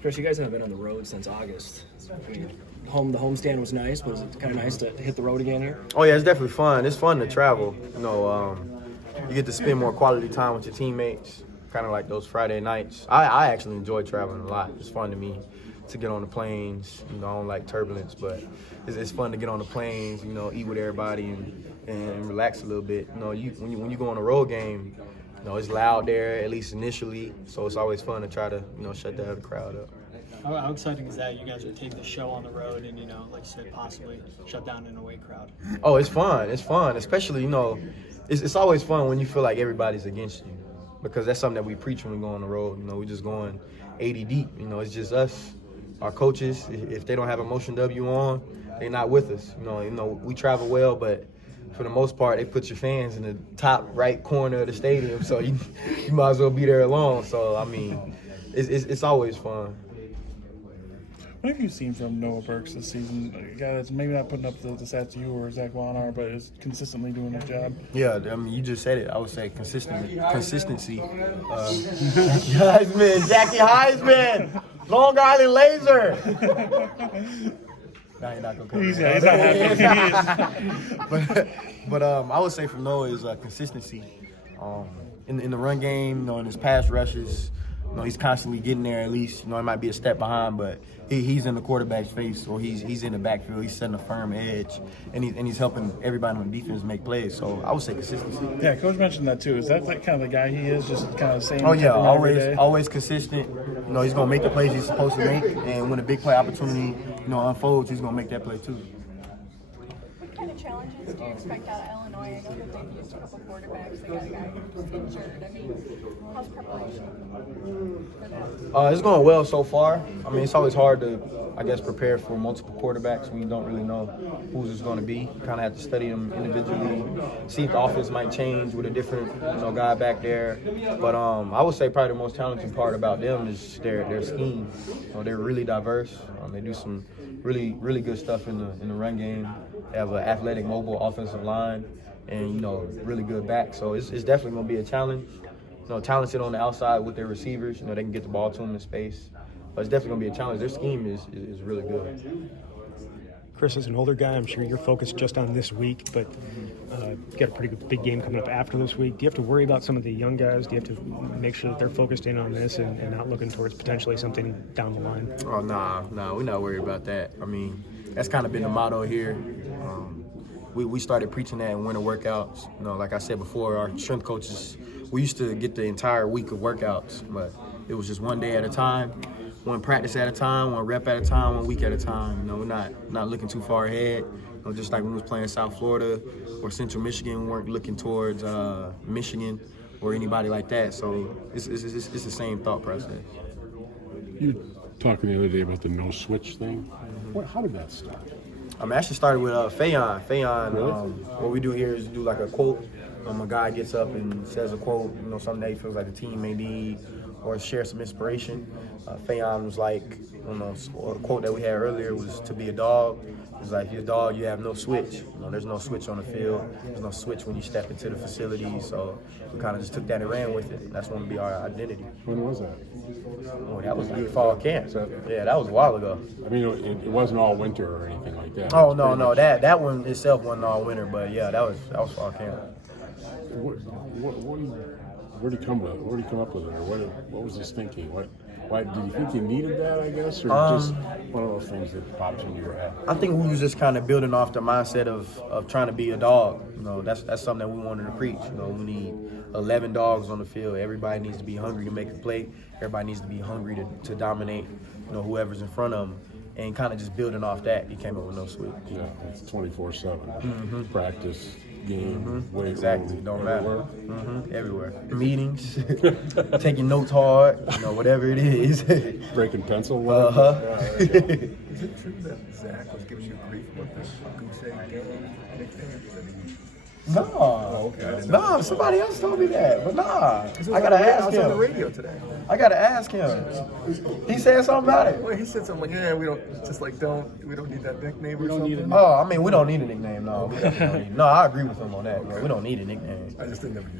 Chris, you guys haven't been on the road since August. The homestand was nice, but was it kind of nice to hit the road again here? Oh yeah, it's definitely fun. It's fun to travel. You get to spend more quality time with your teammates, kind of like those Friday nights. I actually enjoy traveling a lot. It's fun to me to get on the planes. I don't like turbulence, but it's fun to get on the planes, eat with everybody and relax a little bit. When you go on a road game, it's loud there, at least initially, so it's always fun to try to, shut the other crowd up. How exciting is that? You guys are taking the show on the road and, like you said, possibly shut down an away crowd. Oh, it's fun. It's fun, especially, it's always fun when you feel like everybody's against you, because that's something that we preach when we go on the road. We're just going 80 deep. It's just us, our coaches. If they don't have a motion W on, they're not with us. We travel well, but for the most part, they put your fans in the top right corner of the stadium, so you might as well be there alone. So, I mean, it's always fun. What have you seen from Noah Burks this season? A guy that's maybe not putting up the stats you or Zach Juan are, but is consistently doing his job. Yeah, I mean, you just said it. I would say consistency. Jackie Heisman, Long Island Laser. Now you're not gonna come. He's not happy. But I would say from Noah is consistency. In the run game, in his pass rushes, he's constantly getting there. At least, it might be a step behind, but he's in the quarterback's face, or he's in the backfield. He's setting a firm edge, and he's helping everybody on the defense make plays. So I would say consistency. Yeah, Coach mentioned that too. Is that kind of the guy he is? Just kind of the same. Oh yeah, always always consistent. He's gonna make the plays he's supposed to make, and when a big play opportunity, unfolds, he's gonna make that play too. What kind of challenges do you expect out of Illinois? I know that they've used a couple quarterbacks. They got a guy who's injured. I mean, how's preparation for that? It's going well so far. I mean, it's always hard to, prepare for multiple quarterbacks when you don't really know who's it's going to be. You kind of have to study them individually, see if the offense might change with a different, guy back there. But I would say probably the most challenging part about them is their scheme. They're really diverse. They do some really, really good stuff in the run game. They have an athletic, mobile offensive line, and really good back. So it's definitely going to be a challenge. Talented on the outside with their receivers. They can get the ball to them in space. But it's definitely going to be a challenge. Their scheme is really good. Chris, as an older guy, I'm sure you're focused just on this week, but you've got a pretty big game coming up after this week. Do you have to worry about some of the young guys? Do you have to make sure that they're focused in on this and not looking towards potentially something down the line? Oh, nah, we're not worried about that. I mean, that's kind of been the motto here. We started preaching that in winter workouts. Like I said before, our strength coaches, we used to get the entire week of workouts, but it was just one day at a time, one practice at a time, one rep at a time, 1 week at a time. We're not looking too far ahead. Just like when we was playing South Florida or Central Michigan, we weren't looking towards Michigan or anybody like that. So it's the same thought process. You were talking the other day about the no switch thing. How did that start? I actually started with Fayon. What we do here is do like a quote. A guy gets up and says a quote, something that he feels like the team may need, or share some inspiration. Fayon was like, a quote that we had earlier was to be a dog. It's like, you're a dog, you have no switch. There's no switch on the field. There's no switch when you step into the facility. So we kind of just took that and ran with it. That's going to be our identity. When was that? Oh, that was like fall camp. Yeah, that was a while ago. I mean, it wasn't all winter or anything like that. Oh, no. That one itself wasn't all winter, but yeah, that was fall camp. Where did he come up with it, or what was his thinking? Why did you think you needed that? I guess, or just one of those things that popped into your head? I think we was just kind of building off the mindset of trying to be a dog. That's something that we wanted to preach. We need 11 dogs on the field. Everybody needs to be hungry to make a play. Everybody needs to be hungry to dominate. Whoever's in front of them. And kind of just building off that, he came up with no switch. Yeah, it's 24/7. Practice, game, weight exactly. room, Don't matter. Everywhere. Meetings, taking notes hard, whatever it is. Breaking pencil. Is it true that Zach was giving you grief about this goose egg nickname? No, somebody else told me that, but I gotta ask him. I was on the radio today. I gotta ask him. He said something about it. Well, he said something like, we don't need that nickname or something. Oh, I mean, we don't need a nickname, no. We definitely don't need. No, I agree with him on that. We don't need a nickname. I just didn't know.